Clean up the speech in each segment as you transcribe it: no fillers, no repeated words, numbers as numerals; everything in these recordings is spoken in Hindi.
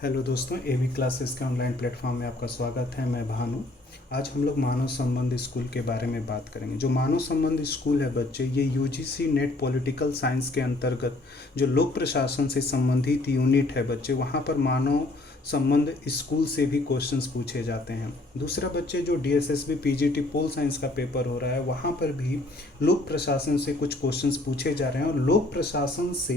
हेलो दोस्तों, एवी क्लासेस के ऑनलाइन प्लेटफॉर्म में आपका स्वागत है। मैं भानु। आज हम लोग मानव संबंध स्कूल के बारे में बात करेंगे। जो मानव संबंध स्कूल है बच्चे, ये यूजीसी नेट पॉलिटिकल साइंस के अंतर्गत जो लोक प्रशासन से संबंधित यूनिट है बच्चे, वहाँ पर मानव संबंध स्कूल से भी क्वेश्चंस पूछे जाते हैं। दूसरा बच्चे, जो डीएसएसबी पीजीटी पोल साइंस का पेपर हो रहा है, वहाँ पर भी लोक प्रशासन से कुछ क्वेश्चंस पूछे जा रहे हैं। और लोक प्रशासन से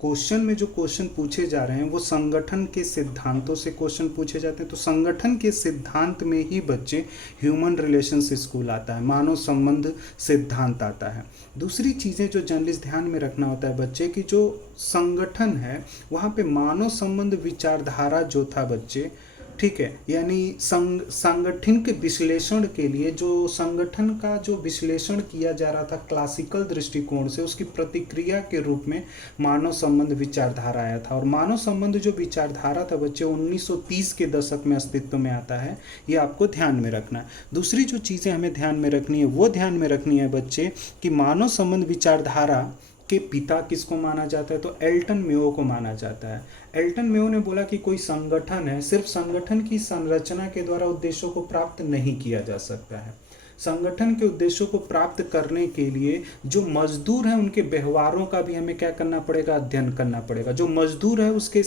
क्वेश्चन में जो क्वेश्चन पूछे जा रहे हैं वो संगठन के सिद्धांतों से क्वेश्चन पूछे जाते हैं। तो संगठन के सिद्धांत में ही बच्चे ह्यूमन रिलेशंस स्कूल आता है, मानव संबंध सिद्धांत आता है। दूसरी चीज़ें जो जर्नलिस्ट ध्यान में रखना होता है बच्चे कि जो संगठन है वहाँ पे मानव संबंध विचारधारा जो था बच्चे, ठीक है, यानी संगठन के विश्लेषण के लिए जो संगठन का जो विश्लेषण किया जा रहा था क्लासिकल दृष्टिकोण से, उसकी प्रतिक्रिया के रूप में मानव संबंध विचारधारा आया था। और मानव संबंध जो विचारधारा था बच्चे 1930 के दशक में अस्तित्व में आता है। ये आपको ध्यान में रखना है। दूसरी जो चीज़ें हमें ध्यान में रखनी है वो ध्यान में रखनी है बच्चे कि मानव संबंध विचारधारा के पिता किसको माना जाता है, तो एल्टन मेयो को माना जाता है। एल्टन मेयो ने बोला कि कोई संगठन है, सिर्फ संगठन की संरचना के द्वारा उद्देश्यों को प्राप्त नहीं किया जा सकता है। संगठन के उद्देश्यों को प्राप्त करने के लिए जो मजदूर हैं उनके व्यवहारों का भी हमें क्या करना पड़ेगा, अध्ययन करना पड़ेगा। जो मजदूर है उसके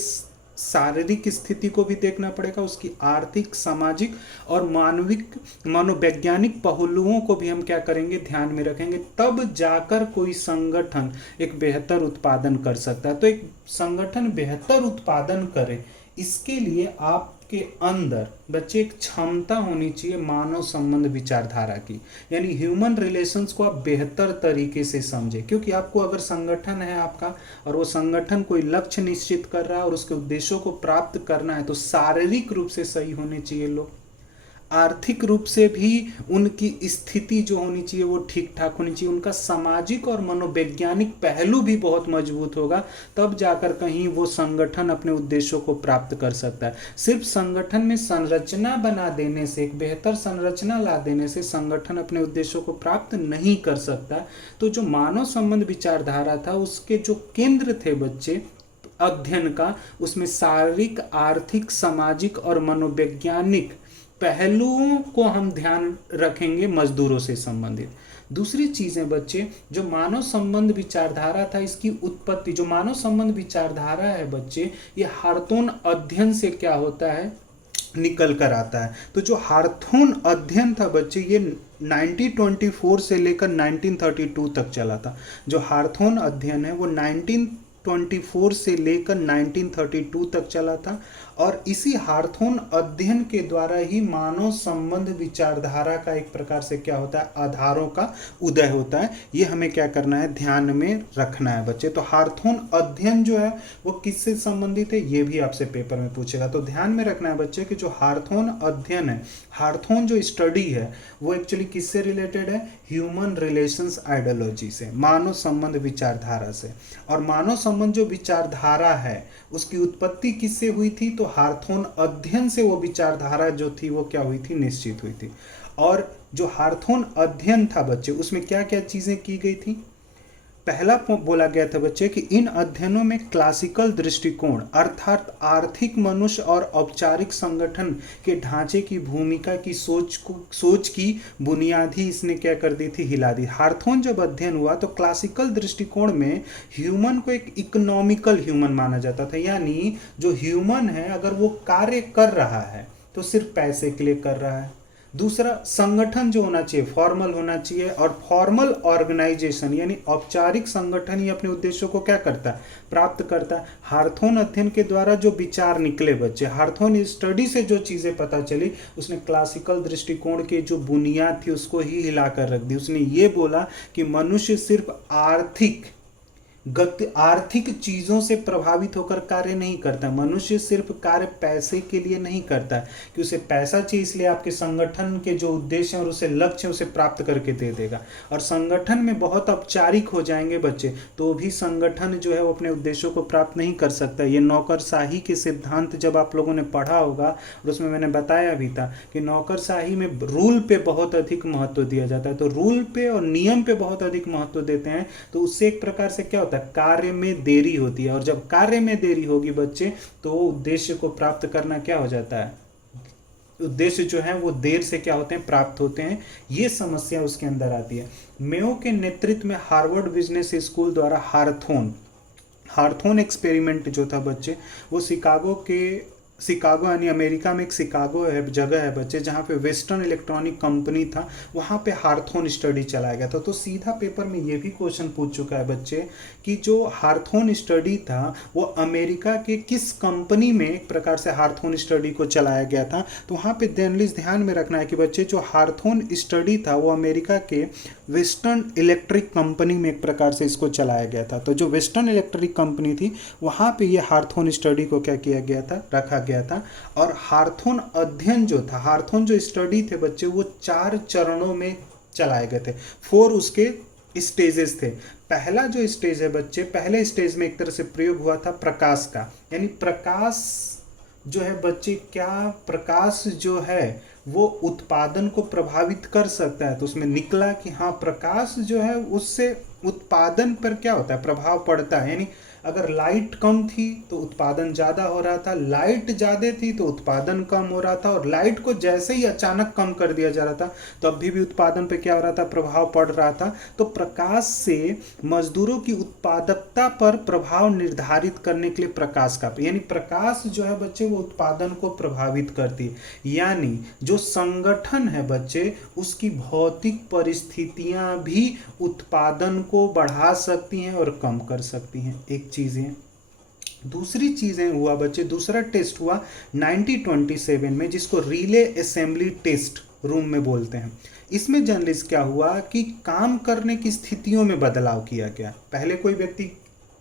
शारीरिक स्थिति को भी देखना पड़ेगा, उसकी आर्थिक, सामाजिक और मानविक मनोवैज्ञानिक पहलुओं को भी हम क्या करेंगे, ध्यान में रखेंगे। तब जाकर कोई संगठन एक बेहतर उत्पादन कर सकता है। तो एक संगठन बेहतर उत्पादन करे, इसके लिए आपके अंदर बच्चे एक क्षमता होनी चाहिए मानव संबंध विचारधारा की, यानी ह्यूमन रिलेशंस को आप बेहतर तरीके से समझें। क्योंकि आपको अगर संगठन है आपका और वो संगठन कोई लक्ष्य निश्चित कर रहा है और उसके उद्देश्यों को प्राप्त करना है, तो शारीरिक रूप से सही होने चाहिए लोग, आर्थिक रूप से भी उनकी स्थिति जो होनी चाहिए वो ठीक ठाक होनी चाहिए, उनका सामाजिक और मनोवैज्ञानिक पहलू भी बहुत मजबूत होगा, तब जाकर कहीं वो संगठन अपने उद्देश्यों को प्राप्त कर सकता है। सिर्फ संगठन में संरचना बना देने से, एक बेहतर संरचना ला देने से संगठन अपने उद्देश्यों को प्राप्त नहीं कर सकता। तो जो मानव संबंध विचारधारा था उसके जो केंद्र थे बच्चे अध्ययन का, उसमें शारीरिक, आर्थिक, सामाजिक और मनोवैज्ञानिक पहलुओं को हम ध्यान रखेंगे मजदूरों से संबंधित। दूसरी चीजें बच्चे, जो मानव संबंध विचारधारा था इसकी उत्पत्ति, जो मानव संबंध विचारधारा है बच्चे, ये हार्तोन अध्ययन से क्या होता है, निकल कर आता है। तो जो हार्तोन अध्ययन था बच्चे, ये 1924 से लेकर 1932 तक चला था। जो हार्तोन अध्ययन है वो 1924 से लेकर 1932 तक चला था। और इसी हार्तोन अध्ययन के द्वारा ही मानव संबंध विचारधारा का एक प्रकार से क्या होता है, आधारों का उदय होता है। ये हमें क्या करना है, ध्यान में रखना है बच्चे। तो हार्तोन अध्ययन जो है वो किससे संबंधित है, ये भी आपसे पेपर में पूछेगा। तो ध्यान में रखना है बच्चे कि जो हार्तोन अध्ययन है, हार्तोन जो स्टडी है वो एक्चुअली किससे रिलेटेड है, ह्यूमन रिलेशंस आइडियोलॉजी से, मानव संबंध विचारधारा से। और मानव संबंध जो विचारधारा है उसकी उत्पत्ति किससे हुई थी, तो हार्तोन अध्ययन से वो विचारधारा जो थी वो क्या हुई थी, निश्चित हुई थी। और जो हार्तोन अध्ययन था बच्चे, उसमें क्या क्या चीजें की गई थी। पहला बोला गया था बच्चे कि इन अध्ययनों में क्लासिकल दृष्टिकोण अर्थात आर्थिक, मनुष्य और औपचारिक संगठन के ढांचे की भूमिका की सोच की बुनियाद ही इसने क्या कर दी थी, हिला दी। हार्तोन जब अध्ययन हुआ तो क्लासिकल दृष्टिकोण में ह्यूमन को एक इकोनॉमिकल ह्यूमन माना जाता था, यानी जो ह्यूमन है अगर वो कार्य कर रहा है तो सिर्फ पैसे के लिए कर रहा है। दूसरा, संगठन जो होना चाहिए फॉर्मल होना चाहिए, और फॉर्मल ऑर्गेनाइजेशन यानी औपचारिक संगठन ही अपने उद्देश्यों को क्या करता है, प्राप्त करता है। हार्तोन अध्ययन के द्वारा जो विचार निकले बच्चे, हार्तोन स्टडी से जो चीजें पता चली, उसने क्लासिकल दृष्टिकोण के जो बुनियाद थी उसको ही हिलाकर रख दी। उसने ये बोला कि मनुष्य सिर्फ आर्थिक चीजों से प्रभावित होकर कार्य नहीं करता। मनुष्य सिर्फ कार्य पैसे के लिए नहीं करता कि उसे पैसा चाहिए इसलिए आपके संगठन के जो उद्देश्य है और उसे लक्ष्य है उसे प्राप्त करके दे देगा। और संगठन में बहुत औपचारिक हो जाएंगे बच्चे तो भी संगठन जो है वो अपने उद्देश्यों को प्राप्त नहीं कर सकता। ये नौकरशाही के सिद्धांत जब आप लोगों ने पढ़ा होगा और उसमें मैंने बताया भी था कि नौकरशाही में रूल पे बहुत अधिक महत्व दिया जाता है। तो रूल पे और नियम पे बहुत अधिक महत्व देते हैं, तो उससे एक प्रकार से क्या होता है, होता है, कार्य में देरी होती है, और जब कार्य में देरी होगी बच्चे तो उद्देश्य को प्राप्त करना क्या हो जाता है, उद्देश्य जो है वो देर से क्या होते हैं, प्राप्त होते हैं। ये समस्या उसके अंदर आती है। मेयो के नेतृत्व में हार्वर्ड बिजनेस स्कूल द्वारा हार्थोन एक्सपेरिमेंट जो था बच्चे, वो शिकागो यानी अमेरिका में एक शिकागो है, जगह है बच्चे, जहाँ पे वेस्टर्न इलेक्ट्रॉनिक कंपनी था, वहाँ पे हार्थोन स्टडी चलाया गया था। तो सीधा पेपर में ये भी क्वेश्चन पूछ चुका है बच्चे कि जो हार्थोन स्टडी था वो अमेरिका के किस कंपनी में एक प्रकार से हार्थोन स्टडी को चलाया गया था। तो वहाँ पे ध्यान में रखना है कि बच्चे जो हार्थोन स्टडी था वो अमेरिका के वेस्टर्न इलेक्ट्रिक कंपनी में एक प्रकार से इसको चलाया गया था। तो जो वेस्टर्न इलेक्ट्रिक कंपनी थी वहाँ पे ये हार्थोन स्टडी को क्या किया गया था, रखा गया था। और हार्थोन अध्ययन जो था, हार्थोन जो स्टडी थे बच्चे, वो 4 चरणों में चलाए गए थे। 4 उसके स्टेजेस थे। पहला जो स्टेज है बच्चे, पहले स्टेज में एक तरह से प्रयोग हुआ था प्रकाश का, यानी प्रकाश जो है बच्चे, क्या प्रकाश जो है वो उत्पादन को प्रभावित कर सकता है। तो उसमें निकला कि हाँ, प्रकाश जो है उससे उत्पादन पर क्या होता है, प्रभाव पड़ता है। यानी अगर लाइट कम थी तो उत्पादन ज़्यादा हो रहा था, लाइट ज़्यादा थी तो उत्पादन कम हो रहा था, और लाइट को जैसे ही अचानक कम कर दिया जा रहा था तो अभी भी उत्पादन पे क्या हो रहा था, प्रभाव पड़ रहा था। तो प्रकाश से मजदूरों की उत्पादकता पर प्रभाव निर्धारित करने के लिए प्रकाश का, यानी प्रकाश जो है बच्चे वो उत्पादन को प्रभावित करती है। यानी जो संगठन है बच्चे, उसकी भौतिक परिस्थितियां भी उत्पादन को बढ़ा सकती हैं और कम कर सकती हैं। एक चीज़ें, दूसरी चीज़ें हुआ बच्चे, दूसरा टेस्ट हुआ 1927 में, जिसको रिले असेंबली टेस्ट रूम में बोलते हैं। इसमें जर्नलिस्ट क्या हुआ कि काम करने की स्थितियों में बदलाव किया गया। पहले कोई व्यक्ति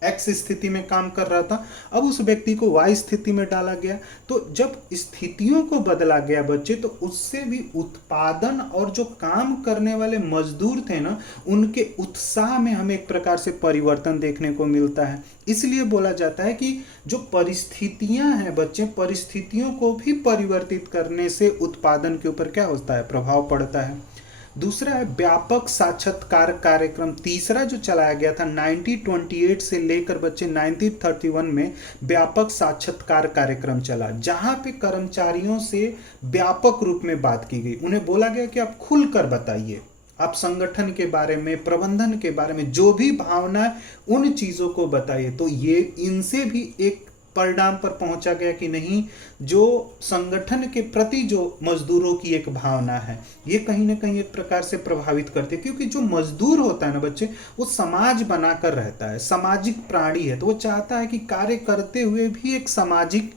एक्स स्थिति में काम कर रहा था, अब उस व्यक्ति को वाई स्थिति में डाला गया। तो जब स्थितियों को बदला गया बच्चे, तो उससे भी उत्पादन और जो काम करने वाले मजदूर थे ना, उनके उत्साह में हमें एक प्रकार से परिवर्तन देखने को मिलता है। इसलिए बोला जाता है कि जो परिस्थितियां हैं बच्चे, परिस्थितियों को भी परिवर्तित करने से उत्पादन के ऊपर क्या होता है, प्रभाव पड़ता है। दूसरा है व्यापक साक्षात्कार कार्यक्रम। तीसरा जो चलाया गया था 1928 से लेकर बच्चे 1931 में व्यापक साक्षात्कार कार्यक्रम चला, जहां पे कर्मचारियों से व्यापक रूप में बात की गई। उन्हें बोला गया कि आप खुलकर बताइए, आप संगठन के बारे में, प्रबंधन के बारे में जो भी भावना है उन चीज़ों को बताइए। तो ये इनसे भी एक परिणाम पर पहुंचा गया कि नहीं, जो संगठन के प्रति जो मजदूरों की एक भावना है, ये कहीं ना कहीं एक प्रकार से प्रभावित करती है। क्योंकि जो मजदूर होता है ना बच्चे, वो समाज बनाकर रहता है, सामाजिक प्राणी है। तो वो चाहता है कि कार्य करते हुए भी एक सामाजिक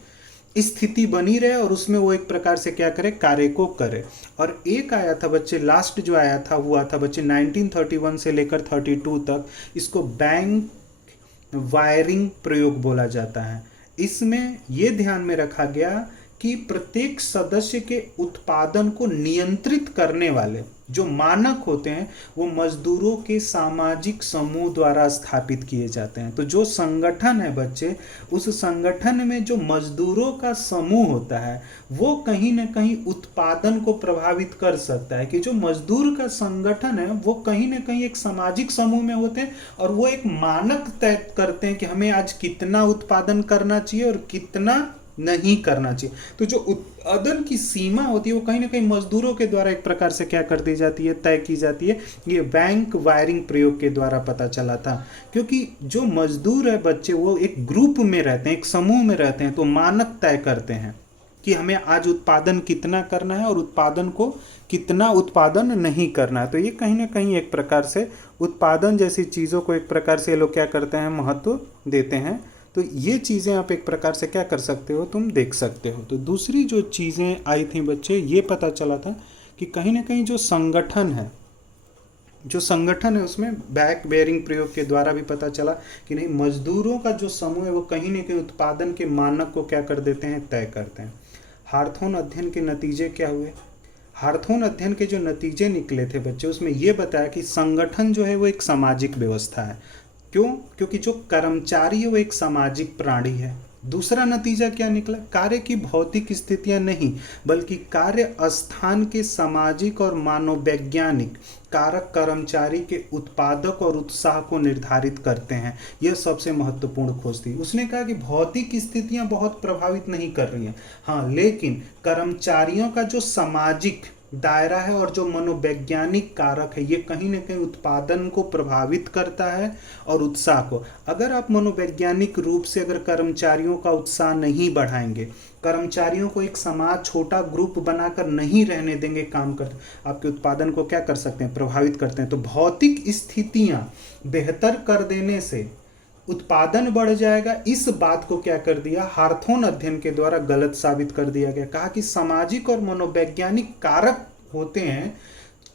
स्थिति बनी रहे और उसमें वो एक प्रकार से क्या करे, कार्य को करे। और एक आया था बच्चे, लास्ट जो आया था हुआ था बच्चे 1931 से लेकर 32 तक, इसको बैंक वायरिंग प्रयोग बोला जाता है। इसमें यह ध्यान में रखा गया कि प्रत्येक सदस्य के उत्पादन को नियंत्रित करने वाले जो मानक होते हैं वो मजदूरों के सामाजिक समूह द्वारा स्थापित किए जाते हैं। तो जो संगठन है बच्चे, उस संगठन में जो मजदूरों का समूह होता है वो कहीं ना कहीं उत्पादन को प्रभावित कर सकता है। कि जो मजदूर का संगठन है वो कहीं ना कहीं एक सामाजिक समूह में होते हैं और वो एक मानक तय करते हैं कि हमें आज कितना उत्पादन करना चाहिए और कितना नहीं करना चाहिए। तो जो उत्पादन की सीमा होती है वो कहीं ना कहीं मजदूरों के द्वारा एक प्रकार से क्या कर दी जाती है, तय की जाती है। ये बैंक वायरिंग प्रयोग के द्वारा पता चला था। क्योंकि जो मजदूर है बच्चे वो एक ग्रुप में रहते हैं, एक समूह में रहते हैं, तो मानक तय करते हैं कि हमें आज उत्पादन कितना करना है और उत्पादन को कितना उत्पादन नहीं करना है। तो ये कहीं ना कहीं एक प्रकार से उत्पादन जैसी चीज़ों को एक प्रकार से ये लोग क्या करते हैं, महत्व देते हैं। तो ये चीज़ें आप एक प्रकार से क्या कर सकते हो, तुम देख सकते हो। तो दूसरी जो चीज़ें आई थी बच्चे, ये पता चला था कि कहीं ना कहीं जो संगठन है उसमें बैक बेयरिंग प्रयोग के द्वारा भी पता चला कि नहीं, मजदूरों का जो समूह है वो कहीं ना कहीं उत्पादन के मानक को क्या कर देते हैं, तय करते हैं। हार्थोन अध्ययन के नतीजे क्या हुए? हार्थोन अध्ययन के जो नतीजे निकले थे बच्चे, उसमें ये बताया कि संगठन जो है वो एक सामाजिक व्यवस्था है। क्यों? क्योंकि जो कर्मचारी है वो एक सामाजिक प्राणी है। दूसरा नतीजा क्या निकला, कार्य की भौतिक स्थितियां नहीं बल्कि कार्य स्थान के सामाजिक और मनोवैज्ञानिक कारक कर्मचारी के उत्पादक और उत्साह को निर्धारित करते हैं। यह सबसे महत्वपूर्ण खोज थी। उसने कहा कि भौतिक स्थितियां बहुत प्रभावित नहीं कर रही हैं, हाँ, लेकिन कर्मचारियों का जो सामाजिक दायरा है और जो मनोवैज्ञानिक कारक है ये कहीं ना कहीं उत्पादन को प्रभावित करता है और उत्साह को। अगर आप मनोवैज्ञानिक रूप से अगर कर्मचारियों का उत्साह नहीं बढ़ाएंगे, कर्मचारियों को एक समाज छोटा ग्रुप बनाकर नहीं रहने देंगे काम करते, आपके उत्पादन को क्या कर सकते हैं, प्रभावित करते हैं। तो भौतिक स्थितियां बेहतर कर देने से उत्पादन बढ़ जाएगा, इस बात को क्या कर दिया, हार्थोन अध्ययन के द्वारा गलत साबित कर दिया गया। कहा कि सामाजिक और मनोवैज्ञानिक कारक होते हैं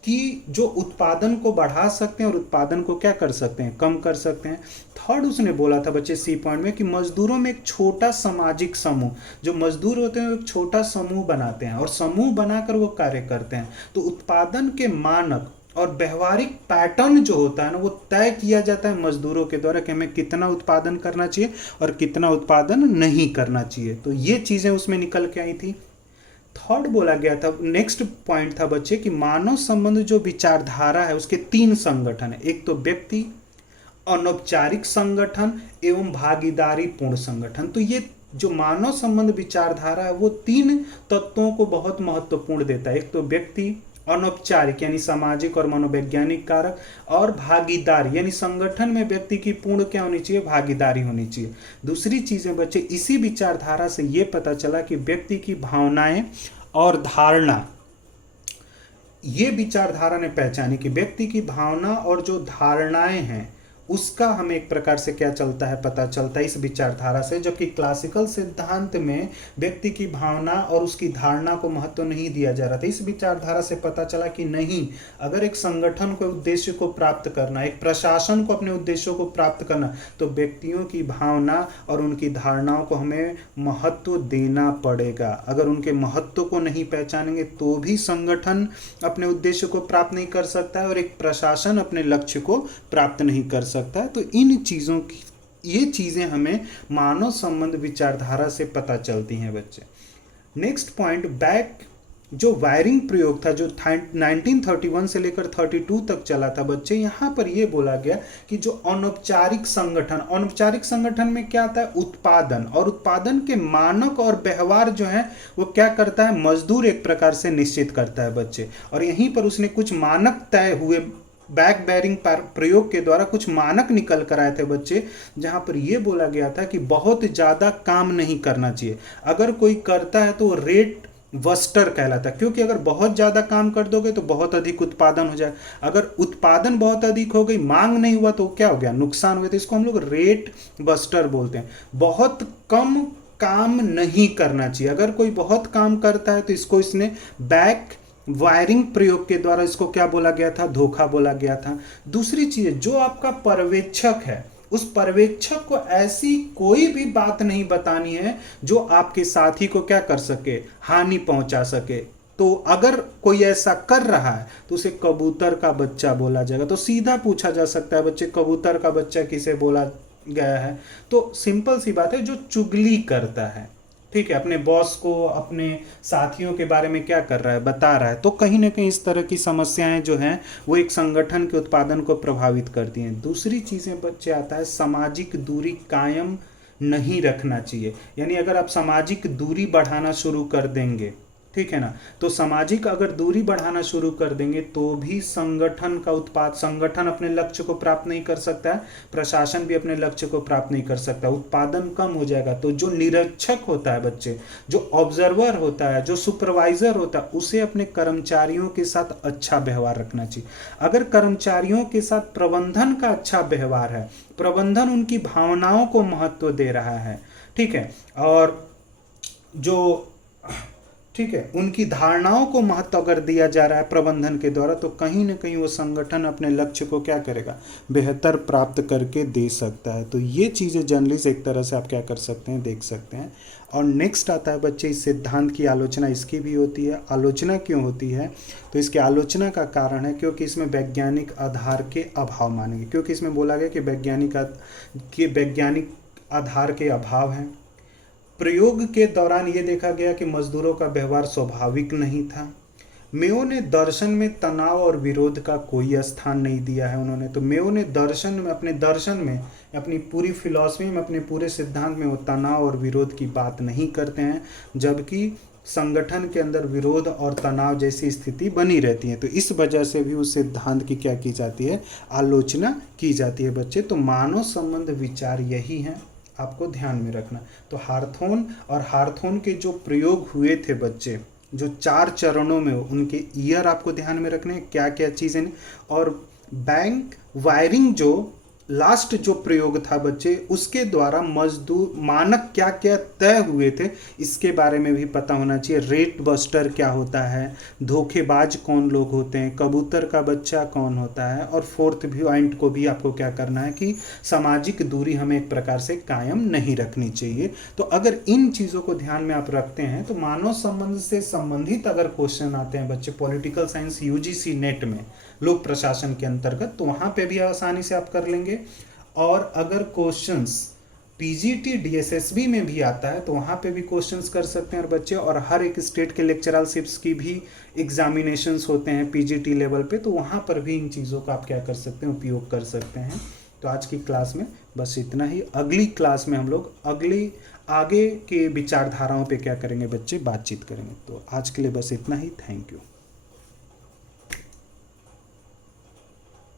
कि जो उत्पादन को बढ़ा सकते हैं और उत्पादन को क्या कर सकते हैं, कम कर सकते हैं। थर्ड उसने बोला था बच्चे सी पॉइंट में कि मजदूरों में एक छोटा सामाजिक समूह, जो मजदूर होते हैं एक छोटा समूह बनाते हैं और समूह बनाकर वो कार्य करते हैं। तो उत्पादन के मानक और व्यवहारिक पैटर्न जो होता है ना वो तय किया जाता है मजदूरों के द्वारा कि हमें कितना उत्पादन करना चाहिए और कितना उत्पादन नहीं करना चाहिए। तो ये चीजें उसमें निकल के आई थी। थर्ड बोला गया था, नेक्स्ट पॉइंट था बच्चे कि मानव संबंध जो विचारधारा है उसके 3 संगठन है। एक तो व्यक्ति, अनौपचारिक संगठन एवं भागीदारी पूर्ण संगठन। तो ये जो मानव संबंध विचारधारा है वो 3 तत्वों को बहुत महत्वपूर्ण देता है। एक तो व्यक्ति, अनौपचारिक यानी सामाजिक और मनोवैज्ञानिक कारक, और भागीदारी यानी संगठन में व्यक्ति की पूर्ण क्या होनी चाहिए, भागीदारी होनी चाहिए। दूसरी चीजें बच्चे इसी विचारधारा से ये पता चला कि व्यक्ति की भावनाएं और धारणा, ये विचारधारा ने पहचानी कि व्यक्ति की भावना और जो धारणाएं हैं उसका हमें एक प्रकार से क्या चलता है, पता चलता है इस विचारधारा से। जबकि क्लासिकल सिद्धांत में व्यक्ति की भावना और उसकी धारणा को महत्व नहीं दिया जा रहा था। इस विचारधारा से पता चला कि नहीं, अगर एक संगठन को उद्देश्य को प्राप्त करना, एक प्रशासन को अपने उद्देश्यों को प्राप्त करना, तो व्यक्तियों की भावना और उनकी धारणाओं को हमें महत्व देना पड़ेगा। अगर उनके महत्व को नहीं पहचानेंगे तो भी संगठन अपने उद्देश्य को प्राप्त नहीं कर सकता है और एक प्रशासन अपने लक्ष्य को प्राप्त नहीं कर सकता है। तो इन चीजों की, ये चीजें हमें मानव संबंध विचारधारा से पता चलती हैं बच्चे। नेक्स्ट पॉइंट, बैक जो वायरिंग प्रयोग था जो 1931 से लेकर 32 तक चला था बच्चे, यहां पर यह बोला गया कि जो अनौपचारिक संगठन, अनौपचारिक संगठन में क्या आता है, उत्पादन, और उत्पादन के मानक और व्यवहार जो है वो क्या करता है, मजदूर एक प्रकार से निश्चित करता है बच्चे। और यहीं पर उसने कुछ मानक तय हुए, बैक बैरिंग प्रयोग के द्वारा कुछ मानक निकल कर आए थे बच्चे, जहां पर यह बोला गया था कि बहुत ज्यादा काम नहीं करना चाहिए। अगर कोई करता है तो रेट बस्टर कहलाता है, क्योंकि अगर बहुत ज्यादा काम कर दोगे तो बहुत अधिक उत्पादन हो जाए। अगर उत्पादन बहुत अधिक हो गई, मांग नहीं हुआ, तो क्या हो गया, नुकसान हुआ। तो इसको हम लोग रेट बस्टर बोलते हैं। बहुत कम काम नहीं करना चाहिए। अगर कोई बहुत काम करता है तो इसको इसने बैक वायरिंग प्रयोग के द्वारा इसको क्या बोला गया था, धोखा बोला गया था। दूसरी चीज, जो आपका पर्यवेक्षक है उस पर्यवेक्षक को ऐसी कोई भी बात नहीं बतानी है जो आपके साथी को क्या कर सके, हानि पहुंचा सके। तो अगर कोई ऐसा कर रहा है तो उसे कबूतर का बच्चा बोला जाएगा। तो सीधा पूछा जा सकता है बच्चे, कबूतर का बच्चा किसे बोला गया है? तो सिंपल सी बात है, जो चुगली करता है, ठीक है, अपने बॉस को, अपने साथियों के बारे में क्या कर रहा है, बता रहा है। तो कहीं ना कहीं इस तरह की समस्याएं जो हैं वो एक संगठन के उत्पादन को प्रभावित करती हैं। दूसरी चीजें बच्चे आता है, सामाजिक दूरी कायम नहीं रखना चाहिए। यानी अगर आप सामाजिक दूरी बढ़ाना शुरू कर देंगे, ठीक है ना, तो सामाजिक अगर दूरी बढ़ाना शुरू कर देंगे तो भी संगठन का संगठन अपने लक्ष्य को प्राप्त नहीं कर सकता है, प्रशासन भी अपने लक्ष्य को प्राप्त नहीं कर सकता, उत्पादन कम हो जाएगा। तो जो निरीक्षक होता है बच्चे, जो ऑब्जर्वर होता है, जो सुपरवाइजर होता है, उसे अपने कर्मचारियों के साथ अच्छा व्यवहार रखना चाहिए। अगर कर्मचारियों के साथ प्रबंधन का अच्छा व्यवहार है, प्रबंधन उनकी भावनाओं को महत्व दे रहा है, ठीक है, और जो ठीक है उनकी धारणाओं को महत्व अगर दिया जा रहा है प्रबंधन के द्वारा, तो कहीं ना कहीं वो संगठन अपने लक्ष्य को क्या करेगा, बेहतर प्राप्त करके दे सकता है। तो ये चीज़ें जर्नलिस्ट एक तरह से आप क्या कर सकते हैं, देख सकते हैं। और नेक्स्ट आता है बच्चे, इस सिद्धांत की आलोचना इसकी भी होती है। आलोचना क्यों होती है? तो इसकी आलोचना का कारण है क्योंकि इसमें वैज्ञानिक आधार के अभाव मानेंगे, क्योंकि इसमें बोला गया कि वैज्ञानिक आधार के अभाव हैं। प्रयोग के दौरान ये देखा गया कि मजदूरों का व्यवहार स्वाभाविक नहीं था। मेयो ने दर्शन में तनाव और विरोध का कोई स्थान नहीं दिया है उन्होंने। तो मेयो ने अपने दर्शन में, अपनी पूरी फिलॉसफी में, अपने पूरे सिद्धांत में वो तनाव और विरोध की बात नहीं करते हैं, जबकि संगठन के अंदर विरोध और तनाव जैसी स्थिति बनी रहती है। तो इस वजह से भी उस सिद्धांत की क्या की जाती है, आलोचना की जाती है बच्चे। तो मानव संबंध विचार यही है, आपको ध्यान में रखना। तो हार्थोन के जो प्रयोग हुए थे बच्चे, जो 4 चरणों में, उनके ईयर आपको ध्यान में रखने, क्या क्या चीज़ें, और बैंक वायरिंग जो लास्ट जो प्रयोग था बच्चे, उसके द्वारा मजदूर मानक क्या क्या तय हुए थे, इसके बारे में भी पता होना चाहिए। रेट बस्टर क्या होता है, धोखेबाज कौन लोग होते हैं, कबूतर का बच्चा कौन होता है, और फोर्थ पॉइंट को भी आपको क्या करना है कि सामाजिक दूरी हमें एक प्रकार से कायम नहीं रखनी चाहिए। तो अगर इन चीज़ों को ध्यान में आप रखते हैं तो मानव संबंध से संबंधित अगर क्वेश्चन आते हैं बच्चे पॉलिटिकल साइंस यूजीसी नेट में, लोक प्रशासन के अंतर्गत, तो वहाँ पे भी आसानी से आप कर लेंगे। और अगर क्वेश्चंस पीजीटी डीएसएसबी में भी आता है तो वहाँ पे भी क्वेश्चंस कर सकते हैं और बच्चे। और हर एक स्टेट के लेक्चररशिप्स की भी एग्जामिनेशंस होते हैं पीजीटी लेवल पे, तो वहाँ पर भी इन चीज़ों का आप क्या कर सकते हैं, उपयोग कर सकते हैं। तो आज की क्लास में बस इतना ही। अगली क्लास में हम लोग आगे के विचारधाराओं पे क्या करेंगे बच्चे, बातचीत करेंगे। तो आज के लिए बस इतना ही। Thank you.